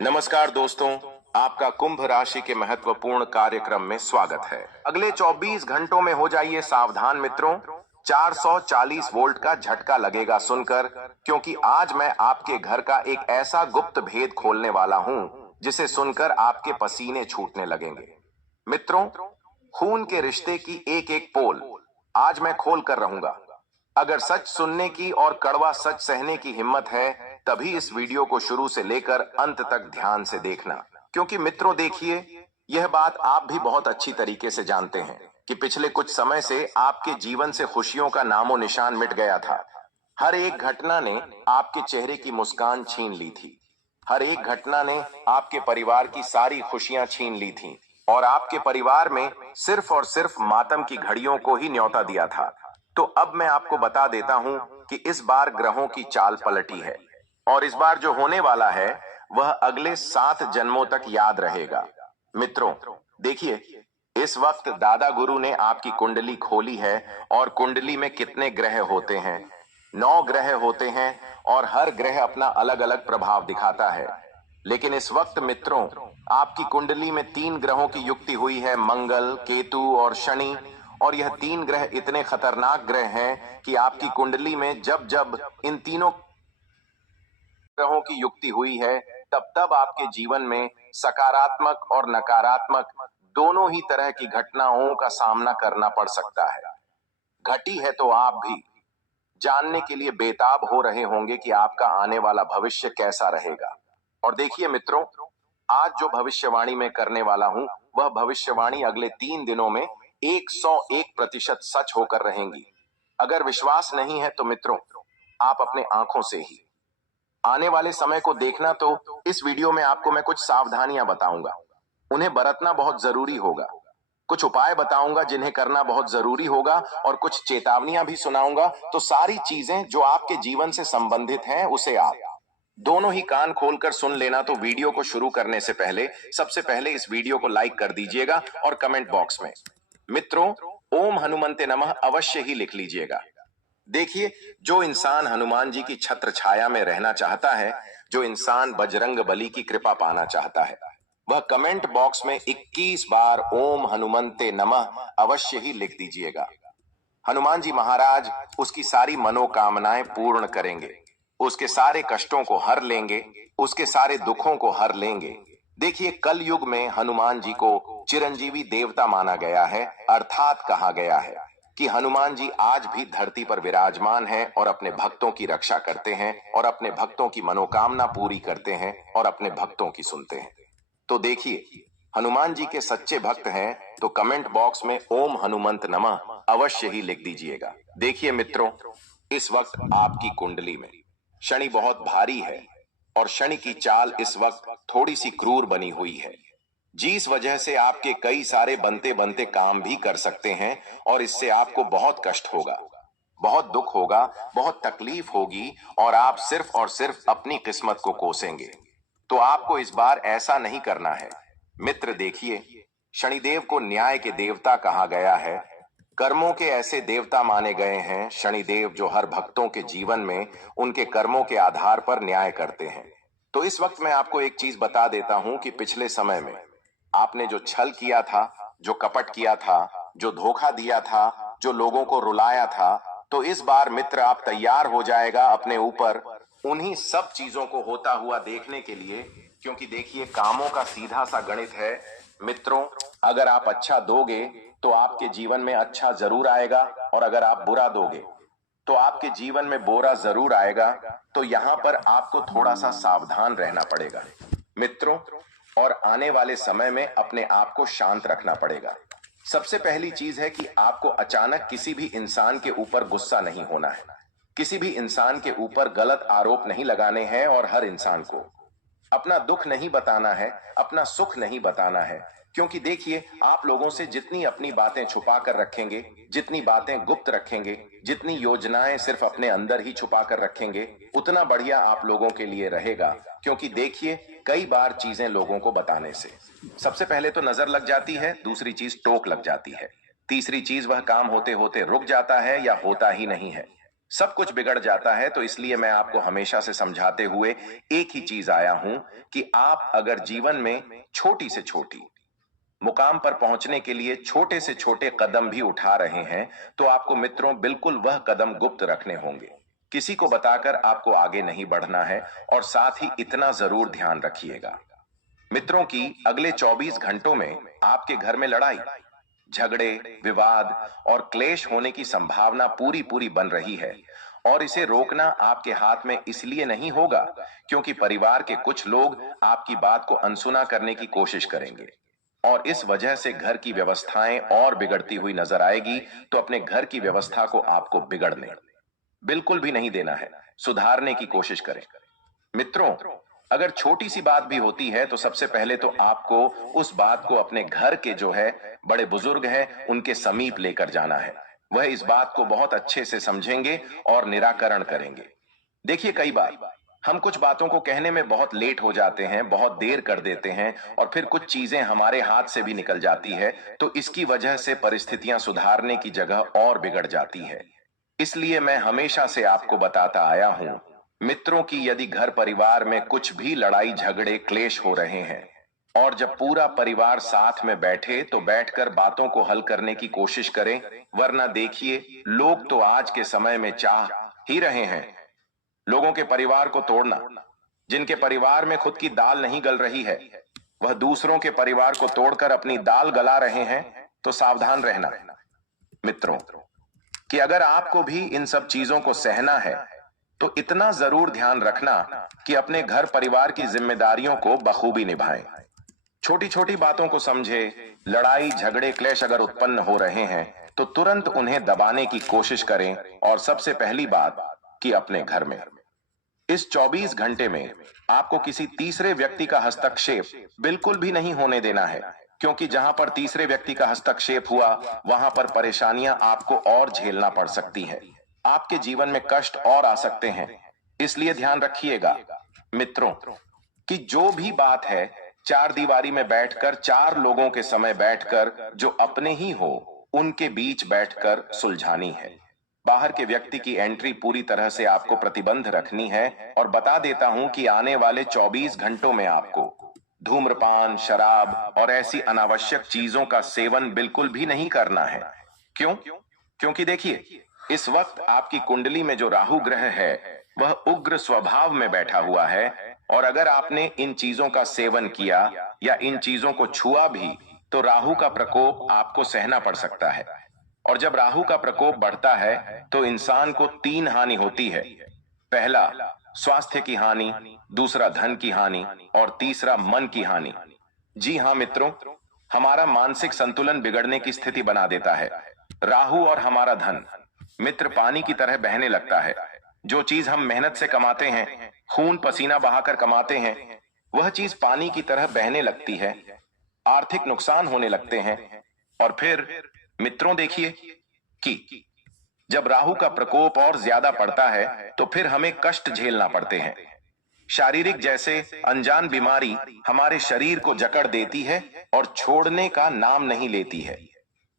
नमस्कार दोस्तों, आपका कुंभ राशि के महत्वपूर्ण कार्यक्रम में स्वागत है। अगले 24 घंटों में हो जाइए सावधान मित्रों। 440 वोल्ट का झटका लगेगा सुनकर, क्योंकि आज मैं आपके घर का एक ऐसा गुप्त भेद खोलने वाला हूं जिसे सुनकर आपके पसीने छूटने लगेंगे। मित्रों, खून के रिश्ते की एक एक पोल आज मैं खोल कर रहूंगा। अगर सच सुनने की और कड़वा सच सहने की हिम्मत है, तभी इस वीडियो को शुरू से लेकर अंत तक ध्यान से देखना। क्योंकि मित्रों देखिए, यह बात आप भी बहुत अच्छी तरीके से जानते हैं कि पिछले कुछ समय से आपके जीवन से खुशियों का नामो निशान मिट गया था। हर एक घटना ने आपके चेहरे की मुस्कान छीन ली थी। हर एक घटना ने आपके परिवार की सारी खुशियां छीन ली थीं और आपके परिवार में सिर्फ और सिर्फ मातम की घड़ियों को ही न्योता दिया था। तो अब मैं आपको बता देता हूं कि इस बार ग्रहों की चाल पलटी है और इस बार जो होने वाला है वह अगले 7 जन्मों तक याद रहेगा। मित्रों देखिए, इस वक्त दादा गुरु ने आपकी कुंडली खोली है और कुंडली में कितने ग्रह होते हैं? 9 ग्रह होते हैं और हर ग्रह अपना अलग अलग प्रभाव दिखाता है। लेकिन इस वक्त मित्रों, आपकी कुंडली में 3 ग्रहों की युक्ति हुई है, मंगल, केतु और शनि। और यह 3 ग्रह इतने खतरनाक ग्रह हैं कि आपकी कुंडली में जब जब इन तीनों ग्रहों की युक्ति हुई है, तब तब आपके जीवन में सकारात्मक और नकारात्मक दोनों ही तरह की घटनाओं का सामना करना पड़ सकता है। घटी है तो आप भी जानने के लिए बेताब हो रहे होंगे कि आपका आने वाला भविष्य कैसा रहेगा। और देखिए मित्रों, आज जो भविष्यवाणी मैं करने वाला हूं, वह भविष्यवाणी अगले 3 दिनों में 101% सच होकर रहेंगी। अगर विश्वास नहीं है तो मित्रों, आप अपने आंखों से ही आने वाले समय को देखना। तो इस वीडियो में आपको मैं कुछ सावधानियां बताऊंगा, उन्हें बरतना बहुत जरूरी होगा। कुछ उपाय बताऊंगा जिन्हें करना बहुत जरूरी होगा और कुछ चेतावनियां भी सुनाऊंगा। तो सारी चीजें जो आपके जीवन से संबंधित हैं, उसे आप दोनों ही कान खोलकर सुन लेना। तो वीडियो को शुरू करने से पहले सबसे पहले इस वीडियो को लाइक कर दीजिएगा और कमेंट बॉक्स में मित्रों ओम हनुमंते नमः अवश्य ही लिख लीजिएगा। देखिए, जो इंसान हनुमान जी की छत्र छाया में रहना चाहता है, जो इंसान बजरंग बली की कृपा पाना चाहता है, वह कमेंट बॉक्स में 21 बार ओम हनुमंते नमः अवश्य ही लिख दीजिएगा। हनुमान जी महाराज उसकी सारी मनोकामनाएं पूर्ण करेंगे, उसके सारे कष्टों को हर लेंगे, उसके सारे दुखों को हर लेंगे। देखिए, कल युग में हनुमान जी को चिरंजीवी देवता माना गया है, अर्थात कहा गया है कि हनुमान जी आज भी धरती पर विराजमान हैं और अपने भक्तों की रक्षा करते हैं और अपने भक्तों की मनोकामना पूरी करते हैं और अपने भक्तों की सुनते हैं। तो देखिए, हनुमान जी के सच्चे भक्त हैं तो कमेंट बॉक्स में ओम हनुमंत नमः अवश्य ही लिख दीजिएगा। देखिए मित्रों, इस वक्त आपकी कुंडली में शनि बहुत भारी है और शनि की चाल इस वक्त थोड़ी सी क्रूर बनी हुई है, जिस वजह से आपके कई सारे बनते बनते काम भी कर सकते हैं और इससे आपको बहुत कष्ट होगा, बहुत दुख होगा, बहुत तकलीफ होगी और आप सिर्फ और सिर्फ अपनी किस्मत को कोसेंगे। तो आपको इस बार ऐसा नहीं करना है। मित्र देखिए, शनिदेव को न्याय के देवता कहा गया है, कर्मों के ऐसे देवता माने गए हैं शनिदेव, जो हर भक्तों के जीवन में उनके कर्मों के आधार पर न्याय करते हैं। तो इस वक्त मैं आपको एक चीज बता देता हूं कि पिछले समय में आपने जो छल किया था, जो कपट किया था, जो धोखा दिया था, जो लोगों को रुलाया था, तो इस बार मित्र आप तैयार हो जाएगा अपने ऊपर उन्हीं सब चीजों को होता हुआ देखने के लिए। क्योंकि देखिए, कामों का सीधा सा गणित है मित्रों, अगर आप अच्छा दोगे तो आपके जीवन में अच्छा जरूर आएगा और अगर आप बुरा दोगे तो आपके जीवन में बुरा जरूर आएगा। तो यहां पर आपको थोड़ा सा सावधान रहना पड़ेगा मित्रों, और आने वाले समय में अपने आप को शांत रखना पड़ेगा। सबसे पहली चीज है कि आपको अचानक किसी भी इंसान के ऊपर गुस्सा नहीं होना है, किसी भी इंसान के ऊपर गलत आरोप नहीं लगाने हैं और हर इंसान को अपना दुख नहीं बताना है, अपना सुख नहीं बताना है। क्योंकि देखिए, आप लोगों से जितनी अपनी बातें छुपा कर रखेंगे, जितनी बातें गुप्त रखेंगे, जितनी योजनाएं सिर्फ अपने अंदर ही छुपा कर रखेंगे, उतना बढ़िया आप लोगों के लिए रहेगा। क्योंकि देखिए, कई बार चीजें लोगों को बताने से सबसे पहले तो नजर लग जाती है, दूसरी चीज टोक लग जाती है, तीसरी चीज वह काम होते होते रुक जाता है या होता ही नहीं है। सब कुछ बिगड़ जाता है। तो इसलिए मैं आपको हमेशा से समझाते हुए एक ही चीज आया हूं कि आप अगर जीवन में छोटी से छोटी मुकाम पर पहुंचने के लिए छोटे से छोटे कदम भी उठा रहे हैं, तो आपको मित्रों बिल्कुल वह कदम गुप्त रखने होंगे। किसी को बताकर आपको आगे नहीं बढ़ना है। और साथ ही इतना जरूर ध्यान रखिएगा मित्रों की अगले 24 घंटों में आपके घर में लड़ाई, झगड़े, विवाद और क्लेश होने की संभावना पूरी पूरी बन रही है। और इसे रोकना आपके हाथ में इसलिए नहीं होगा क्योंकि परिवार के कुछ लोग आपकी बात को अनसुना करने की कोशिश करेंगे और इस वजह से घर की व्यवस्थाएं और बिगड़ती हुई नजर आएगी। तो अपने घर की व्यवस्था को आपको बिगड़ने बिल्कुल भी नहीं देना है, सुधारने की कोशिश करें। मित्रों, अगर छोटी सी बात भी होती है तो सबसे पहले तो आपको उस बात को अपने घर के जो है बड़े बुजुर्ग हैं उनके समीप लेकर जाना है। वह इस बात को बहुत अच्छे से समझेंगे और निराकरण करेंगे। देखिए, कई बार हम कुछ बातों को कहने में बहुत लेट हो जाते हैं, बहुत देर कर देते हैं और फिर कुछ चीजें हमारे हाथ से भी निकल जाती है। तो इसकी वजह से परिस्थितियां सुधारने की जगह और बिगड़ जाती है। इसलिए मैं हमेशा से आपको बताता आया हूं मित्रों की यदि घर परिवार में कुछ भी लड़ाई झगड़े क्लेश हो रहे हैं और जब पूरा परिवार साथ में बैठे तो बैठकर बातों को हल करने की कोशिश करें। वरना देखिए, लोग तो आज के समय में चाह ही रहे हैं लोगों के परिवार को तोड़ना। जिनके परिवार में खुद की दाल नहीं गल रही है वह दूसरों के परिवार को तोड़कर अपनी दाल गला रहे हैं। तो सावधान रहना मित्रों कि अगर आपको भी इन सब चीजों को सहना है तो इतना जरूर ध्यान रखना कि अपने घर परिवार की जिम्मेदारियों को बखूबी निभाएं। छोटी छोटी बातों को समझे। लड़ाई झगड़े क्लेश अगर उत्पन्न हो रहे हैं तो तुरंत उन्हें दबाने की कोशिश करें। और सबसे पहली बात कि अपने घर में इस 24 घंटे में आपको किसी तीसरे व्यक्ति का हस्तक्षेप बिल्कुल भी नहीं होने देना है। क्योंकि जहां पर तीसरे व्यक्ति का हस्तक्षेप हुआ वहां पर परेशानियां आपको और झेलना पड़ सकती है, आपके जीवन में कष्ट और आ सकते हैं। इसलिए ध्यान रखिएगा मित्रों कि जो भी बात है चार दीवारी में बैठकर, चार लोगों के समय बैठकर, जो अपने ही हो उनके बीच बैठकर सुलझानी है। बाहर के व्यक्ति की एंट्री पूरी तरह से आपको प्रतिबंध रखनी है। और बता देता हूं कि आने वाले 24 घंटों में आपको धूम्रपान, शराब और ऐसी अनावश्यक चीजों का सेवन बिल्कुल भी नहीं करना है। क्यों? क्योंकि देखिए, इस वक्त आपकी कुंडली में जो राहु ग्रह है वह उग्र स्वभाव में बैठा हुआ है। और अगर आपने इन चीजों का सेवन किया या इन चीजों को छुआ भी तो राहु का प्रकोप आपको सहना पड़ सकता है। और जब राहु का प्रकोप बढ़ता है तो इंसान को तीन हानि होती है। पहला, स्वास्थ्य की हानि, दूसरा धन की हानि और तीसरा मन की हानि। जी हां मित्रों, हमारा मानसिक संतुलन बिगड़ने की स्थिति बना देता है। राहु और हमारा धन मित्र पानी की तरह बहने लगता है। जो चीज हम मेहनत से कमाते हैं, खून पसीना बहाकर कमाते हैं, वह चीज पानी की तरह बहने लगती है। आर्थिक नुकसान होने लगते हैं। और फिर मित्रों देखिए कि जब राहु का प्रकोप और ज्यादा पड़ता है तो फिर हमें कष्ट झेलना पड़ते हैं। शारीरिक जैसे अनजान बीमारी हमारे शरीर को जकड़ देती है और छोड़ने का नाम नहीं लेती है।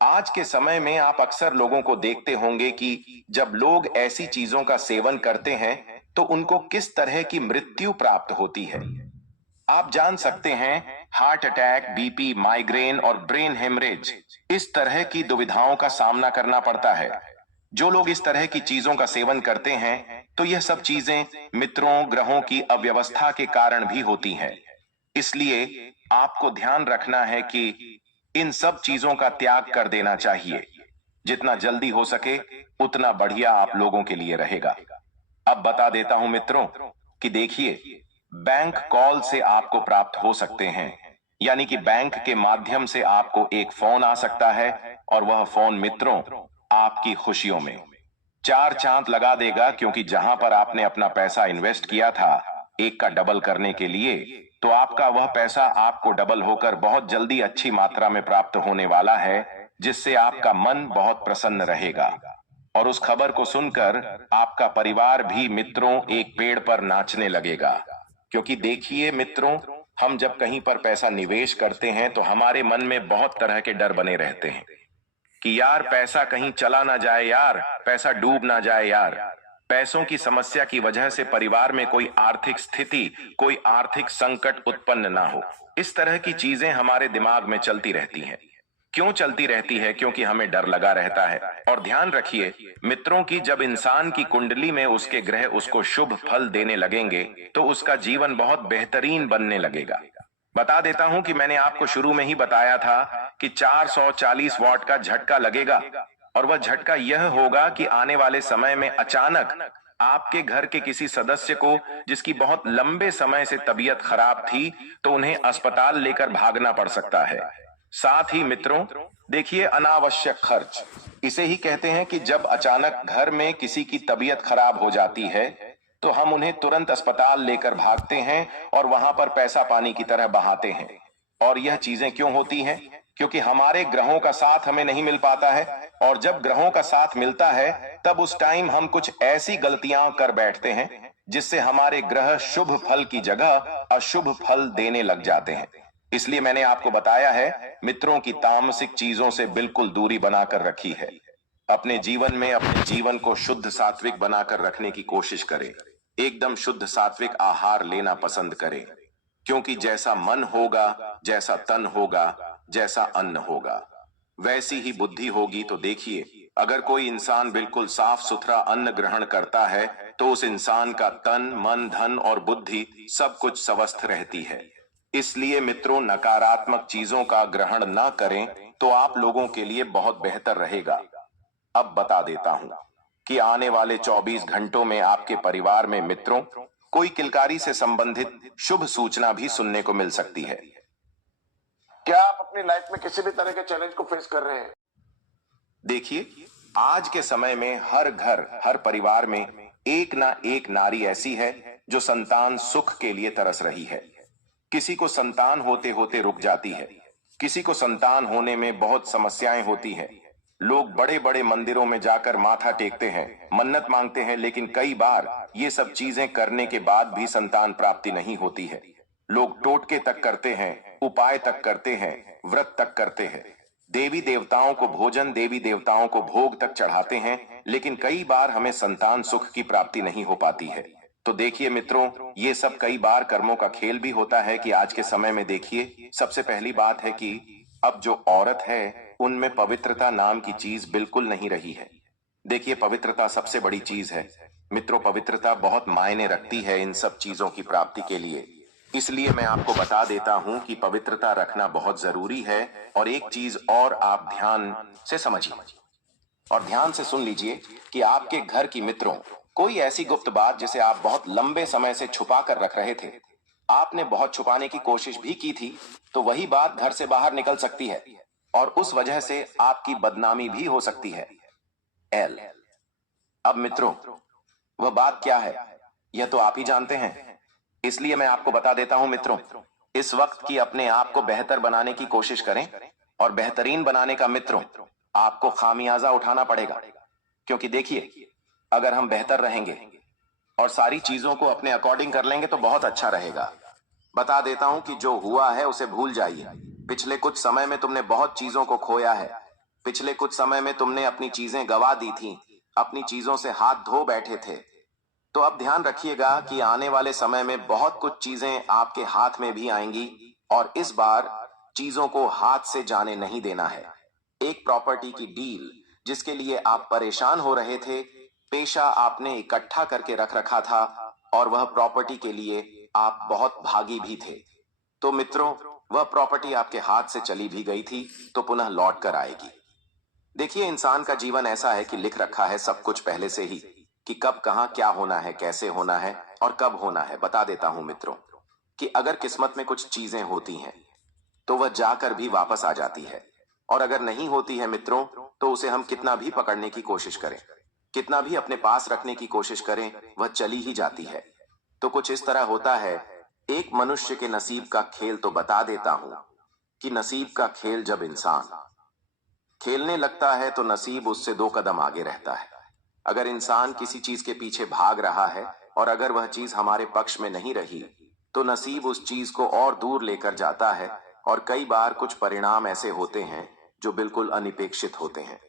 आज के समय में आप अक्सर लोगों को देखते होंगे कि जब लोग ऐसी चीजों का सेवन करते हैं तो उनको किस तरह की मृत्यु प्राप्त होती है। आप जान सकते हैं, हार्ट अटैक, बीपी, माइग्रेन और ब्रेन हेमरेज, इस तरह की दुविधाओं का सामना करना पड़ता है। जो लोग इस तरह की चीजों का सेवन करते हैं तो यह सब चीजें मित्रों ग्रहों की अव्यवस्था के कारण भी होती हैं। इसलिए आपको ध्यान रखना है कि इन सब चीजों का त्याग कर देना चाहिए। जितना जल्दी हो सके उतना बढ़िया आप लोगों के लिए रहेगा। अब बता देता हूं मित्रों कि देखिए, बैंक कॉल से आपको प्राप्त हो सकते हैं। यानी कि बैंक के माध्यम से आपको एक फोन आ सकता है और वह फोन मित्रों आपकी खुशियों में चार चांद लगा देगा। क्योंकि जहां पर आपने अपना पैसा इन्वेस्ट किया था एक का डबल करने के लिए, तो आपका वह पैसा आपको डबल होकर बहुत जल्दी अच्छी मात्रा में प्राप्त होने वाला है, जिससे आपका मन बहुत प्रसन्न रहेगा। और उस खबर को सुनकर आपका परिवार भी मित्रों एक पेड़ पर नाचने लगेगा। क्योंकि देखिए मित्रों, हम जब कहीं पर पैसा निवेश करते हैं तो हमारे मन में बहुत तरह के डर बने रहते हैं कि यार पैसा कहीं चला ना जाए, यार पैसा डूब ना जाए, यार पैसों की समस्या की वजह से परिवार में कोई आर्थिक स्थिति, कोई आर्थिक संकट उत्पन्न ना हो। इस तरह की चीजें हमारे दिमाग में चलती रहती हैं। क्यों चलती रहती है? क्योंकि हमें डर लगा रहता है। और ध्यान रखिए मित्रों की, जब इंसान की कुंडली में उसके ग्रह उसको शुभ फल देने लगेंगे तो उसका जीवन बहुत बेहतरीन बनने लगेगा। बता देता हूं कि मैंने आपको शुरू में ही बताया था कि 440 वॉट का झटका लगेगा, और वह झटका यह होगा कि आने वाले समय में अचानक आपके घर के किसी सदस्य को, जिसकी बहुत लंबे समय से तबीयत खराब थी, तो उन्हें अस्पताल लेकर भागना पड़ सकता है। साथ ही मित्रों, देखिए, अनावश्यक खर्च, इसे ही कहते हैं कि जब अचानक घर में किसी की तबीयत खराब हो जाती है तो हम उन्हें तुरंत अस्पताल लेकर भागते हैं और वहां पर पैसा पानी की तरह बहाते हैं। और यह चीजें क्यों होती हैं? क्योंकि हमारे ग्रहों का साथ हमें नहीं मिल पाता है, और जब ग्रहों का साथ मिलता है तब उस टाइम हम कुछ ऐसी गलतियां कर बैठते हैं जिससे हमारे ग्रह शुभ फल की जगह अशुभ फल देने लग जाते हैं। इसलिए मैंने आपको बताया है मित्रों की तामसिक चीजों से बिल्कुल दूरी बनाकर रखी है। अपने जीवन में अपने जीवन को शुद्ध सात्विक बनाकर रखने की कोशिश करें। एकदम शुद्ध सात्विक आहार लेना पसंद करें, क्योंकि जैसा मन होगा, जैसा तन होगा, जैसा अन्न होगा, वैसी ही बुद्धि होगी। तो देखिए, अगर कोई इंसान बिल्कुल साफ सुथरा अन्न ग्रहण करता है तो उस इंसान का तन, मन, धन और बुद्धि सब कुछ स्वस्थ रहती है। इसलिए मित्रों, नकारात्मक चीजों का ग्रहण ना करें तो आप लोगों के लिए बहुत बेहतर रहेगा। अब बता देता हूं कि आने वाले 24 घंटों में आपके परिवार में मित्रों कोई किलकारी से संबंधित शुभ सूचना भी सुनने को मिल सकती है। क्या आप अपनी लाइफ में किसी भी तरह के चैलेंज को फेस कर रहे हैं? देखिए, आज के समय में हर घर, हर परिवार में एक ना एक नारी ऐसी है जो संतान सुख के लिए तरस रही है। किसी को संतान होते होते रुक जाती है, किसी को संतान होने में बहुत समस्याएं होती हैं। लोग बड़े बड़े मंदिरों में जाकर माथा टेकते हैं, मन्नत मांगते हैं, लेकिन कई बार ये सब चीजें करने के बाद भी संतान प्राप्ति नहीं होती है। लोग टोटके तक करते हैं, उपाय तक करते हैं, व्रत तक करते हैं, देवी देवताओं को भोजन, देवी देवताओं को भोग तक चढ़ाते हैं, लेकिन कई बार हमें संतान सुख की प्राप्ति नहीं हो पाती है। तो देखिए मित्रों, ये सब कई बार कर्मों का खेल भी होता है कि आज के समय में देखिए, सबसे पहली बात है कि अब जो औरत है उनमें पवित्रता नाम की चीज बिल्कुल नहीं रही है। देखिए, पवित्रता सबसे बड़ी चीज है मित्रों। पवित्रता बहुत मायने रखती है इन सब चीजों की प्राप्ति के लिए। इसलिए मैं आपको बता देता हूं कि पवित्रता रखना बहुत जरूरी है। और एक चीज और आप ध्यान से समझिए और ध्यान से सुन लीजिए कि आपके घर की मित्रों कोई ऐसी गुप्त बात जिसे आप बहुत लंबे समय से छुपा कर रख रहे थे, आपने बहुत छुपाने की कोशिश भी की थी, तो वही बात घर से बाहर निकल सकती है और उस वजह से आपकी बदनामी भी हो सकती है। एल अब मित्रों, वह बात क्या है यह तो आप ही जानते हैं। इसलिए मैं आपको बता देता हूं मित्रों, इस वक्त की अपने आप को बेहतर बनाने की कोशिश करें, और बेहतरीन बनाने का मित्रों आपको खामियाजा उठाना पड़ेगा। क्योंकि देखिए, अगर हम बेहतर रहेंगे और सारी चीजों को अपने अकॉर्डिंग कर लेंगे तो बहुत अच्छा रहेगा। बता देता हूं कि जो हुआ है उसे भूल जाइए। पिछले कुछ समय में तुमने बहुत चीजों को खोया है। पिछले कुछ समय में तुमने अपनी चीजें गवा दी थी, अपनी चीजों से हाथ धो बैठे थे। तो अब ध्यान रखिएगा कि आने वाले समय में बहुत कुछ चीजें आपके हाथ में भी आएंगी, और इस बार चीजों को हाथ से जाने नहीं देना है। एक प्रॉपर्टी की डील जिसके लिए आप परेशान हो रहे थे, पेशा आपने इकट्ठा करके रख रखा था, और वह प्रॉपर्टी के लिए आप बहुत भागी भी थे। तो मित्रों, वह प्रॉपर्टी आपके हाथ से चली भी गई थी तो पुनः लौट कर आएगी। देखिए, इंसान का जीवन ऐसा है कि लिख रखा है सब कुछ पहले से ही कि कब कहां क्या होना है, कैसे होना है और कब होना है। बता देता हूं मित्रों कि अगर किस्मत में कुछ चीजें होती हैं तो वह जाकर भी वापस आ जाती है, और अगर नहीं होती है मित्रों तो उसे हम कितना भी पकड़ने की कोशिश करें, कितना भी अपने पास रखने की कोशिश करें, वह चली ही जाती है। तो कुछ इस तरह होता है एक मनुष्य के नसीब का खेल। तो बता देता हूं कि नसीब का खेल जब इंसान खेलने लगता है तो नसीब उससे 2 कदम आगे रहता है। अगर इंसान किसी चीज के पीछे भाग रहा है और अगर वह चीज हमारे पक्ष में नहीं रही तो नसीब उस चीज को और दूर लेकर जाता है, और कई बार कुछ परिणाम ऐसे होते हैं जो बिल्कुल अनपेक्षित होते हैं,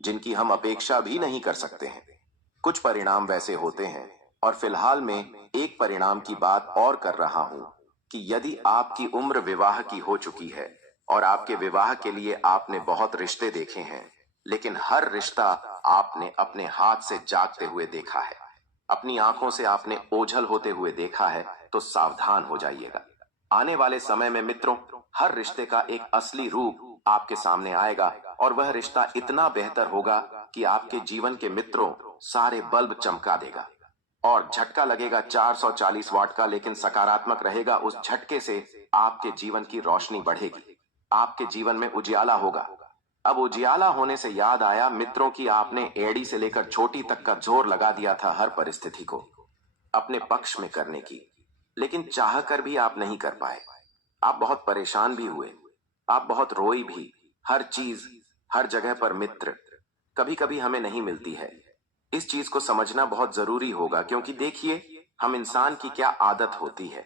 जिनकी हम अपेक्षा भी नहीं कर सकते हैं। कुछ परिणाम वैसे होते हैं। और फिलहाल मैं एक परिणाम की बात और कर रहा हूं कि यदि आपकी उम्र विवाह की हो चुकी है और आपके विवाह के लिए आपने बहुत रिश्ते देखे हैं, लेकिन हर रिश्ता आपने अपने हाथ से जागते हुए देखा है, अपनी आंखों से आपने ओझल होते हुए देखा है, तो सावधान हो जाइएगा। आने वाले समय में मित्रों, हर रिश्ते का एक असली रूप आपके सामने आएगा और वह रिश्ता इतना बेहतर होगा कि आपके जीवन के मित्रों सारे बल्ब चमका देगा। और झटका लगेगा 440 वाट का, लेकिन सकारात्मक रहेगा। उस झटके से आपके जीवन की रोशनी बढ़ेगी, आपके जीवन में उजियाला होगा। अब उजियाला होने से याद आया मित्रों कि आपने एड़ी से लेकर छोटी तक का जोर लगा दिया था हर परिस्थिति को अपने पक्ष में करने की, लेकिन चाह कर भी आप नहीं कर पाए। आप बहुत परेशान भी हुए, आप बहुत रोई भी। हर चीज, हर जगह पर मित्र कभी कभी हमें नहीं मिलती है। इस चीज को समझना बहुत जरूरी होगा, क्योंकि देखिए, हम इंसान की क्या आदत होती है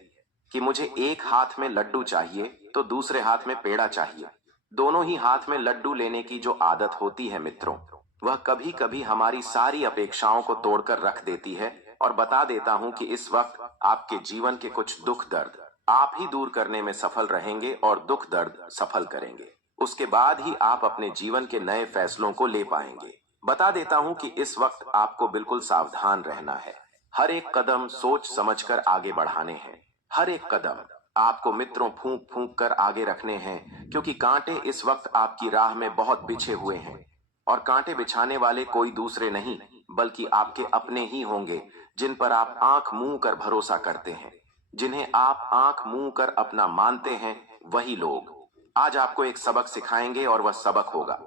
कि मुझे एक हाथ में लड्डू चाहिए तो दूसरे हाथ में पेड़ा चाहिए। दोनों ही हाथ में लड्डू लेने की जो आदत होती है मित्रों, वह कभी कभी हमारी सारी अपेक्षाओं को तोड़कर रख देती है। और बता देता हूं कि इस वक्त आपके जीवन के कुछ दुख दर्द आप ही दूर करने में सफल रहेंगे और दुख दर्द सफल करेंगे। उसके बाद ही आप अपने जीवन के नए फैसलों को ले पाएंगे। बता देता हूं कि इस वक्त आपको बिल्कुल सावधान रहना है। हर एक कदम सोच समझकर आगे बढ़ाने हैं। हर एक कदम आपको मित्रों फूंक फूंक कर आगे रखने हैं, क्योंकि कांटे इस वक्त आपकी राह में बहुत बिछे हुए हैं। और कांटे बिछाने वाले कोई दूसरे नहीं बल्कि आपके अपने ही होंगे, जिन पर आप आंख मूंद कर भरोसा करते हैं, जिन्हें आप आंख मूंद कर अपना मानते हैं। वही लोग आज आपको एक सबक सिखाएंगे और वह सबक होगा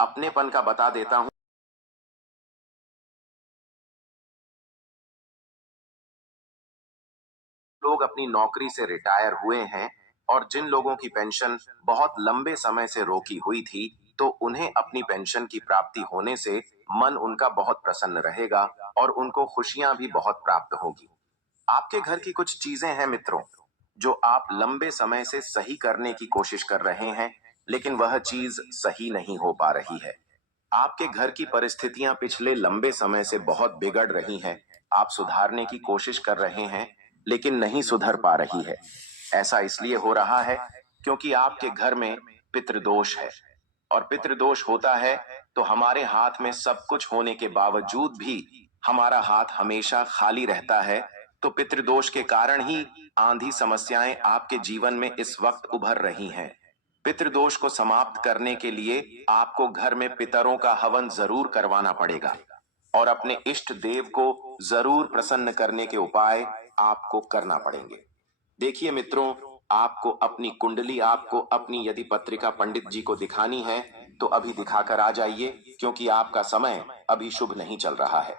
अपनेपन का। बता देता हूं, लोग अपनी नौकरी से रिटायर हुए हैं और जिन लोगों की पेंशन बहुत लंबे समय से रोकी हुई थी, तो उन्हें अपनी पेंशन की प्राप्ति होने से मन उनका बहुत प्रसन्न रहेगा और उनको खुशियां भी बहुत प्राप्त होगी। आपके घर की कुछ चीजें हैं मित्रों, जो आप लंबे समय से सही करने की कोशिश कर रहे हैं, लेकिन वह चीज सही नहीं हो पा रही है। आपके घर की परिस्थितियां पिछले लंबे समय से बहुत बिगड़ रही हैं। आप सुधारने की कोशिश कर रहे हैं, लेकिन नहीं सुधर पा रही है। ऐसा इसलिए हो रहा है क्योंकि आपके घर में पितृदोष है। और पितृदोष होता है तो हमारे हाथ में सब कुछ होने के बावजूद भी हमारा हाथ हमेशा खाली रहता है। तो पितृदोष के कारण ही आंधी समस्याएं आपके जीवन में इस वक्त उभर रही हैं। पितृदोष को समाप्त करने के लिए आपको घर में पितरों का हवन जरूर करवाना पड़ेगा और अपने इष्ट देव को जरूर प्रसन्न करने के उपाय आपको करना पड़ेंगे। देखिए मित्रों, आपको अपनी कुंडली, आपको अपनी यदि पत्रिका पंडित जी को दिखानी है तो अभी दिखाकर आ जाइए, क्योंकि आपका समय अभी शुभ नहीं चल रहा है।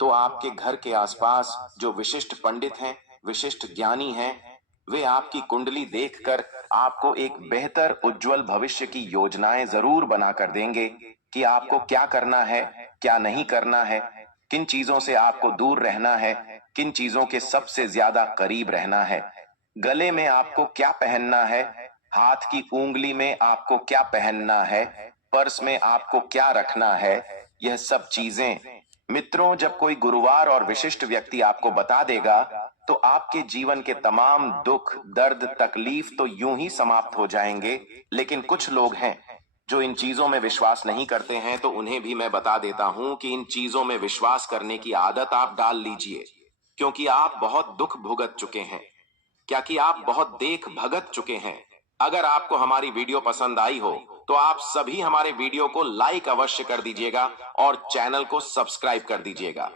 तो आपके घर के आसपास जो विशिष्ट पंडित हैं, विशिष्ट ज्ञानी हैं, वे आपकी कुंडली देखकर आपको एक बेहतर उज्जवल भविष्य की योजनाएं जरूर बनाकर देंगे कि आपको क्या करना है, क्या नहीं करना है, किन चीजों से आपको दूर रहना है, किन चीजों के सबसे ज्यादा करीब रहना है, गले में आपको क्या पहनना है, हाथ की उंगली में आपको क्या पहनना है, पर्स में आपको क्या रखना है। यह सब चीजें मित्रों जब कोई गुरुवार और विशिष्ट व्यक्ति आपको बता देगा, तो आपके जीवन के तमाम दुख दर्द तकलीफ तो यूं ही समाप्त हो जाएंगे। लेकिन कुछ लोग हैं जो इन चीजों में विश्वास नहीं करते हैं, तो उन्हें भी मैं बता देता हूं कि इन चीजों में विश्वास करने की आदत आप डाल लीजिए, क्योंकि आप बहुत दुख भुगत चुके हैं, क्या कि आप बहुत देख भगत चुके हैं। अगर आपको हमारी वीडियो पसंद आई हो तो आप सभी हमारे वीडियो को लाइक अवश्य कर दीजिएगा और चैनल को सब्सक्राइब कर दीजिएगा।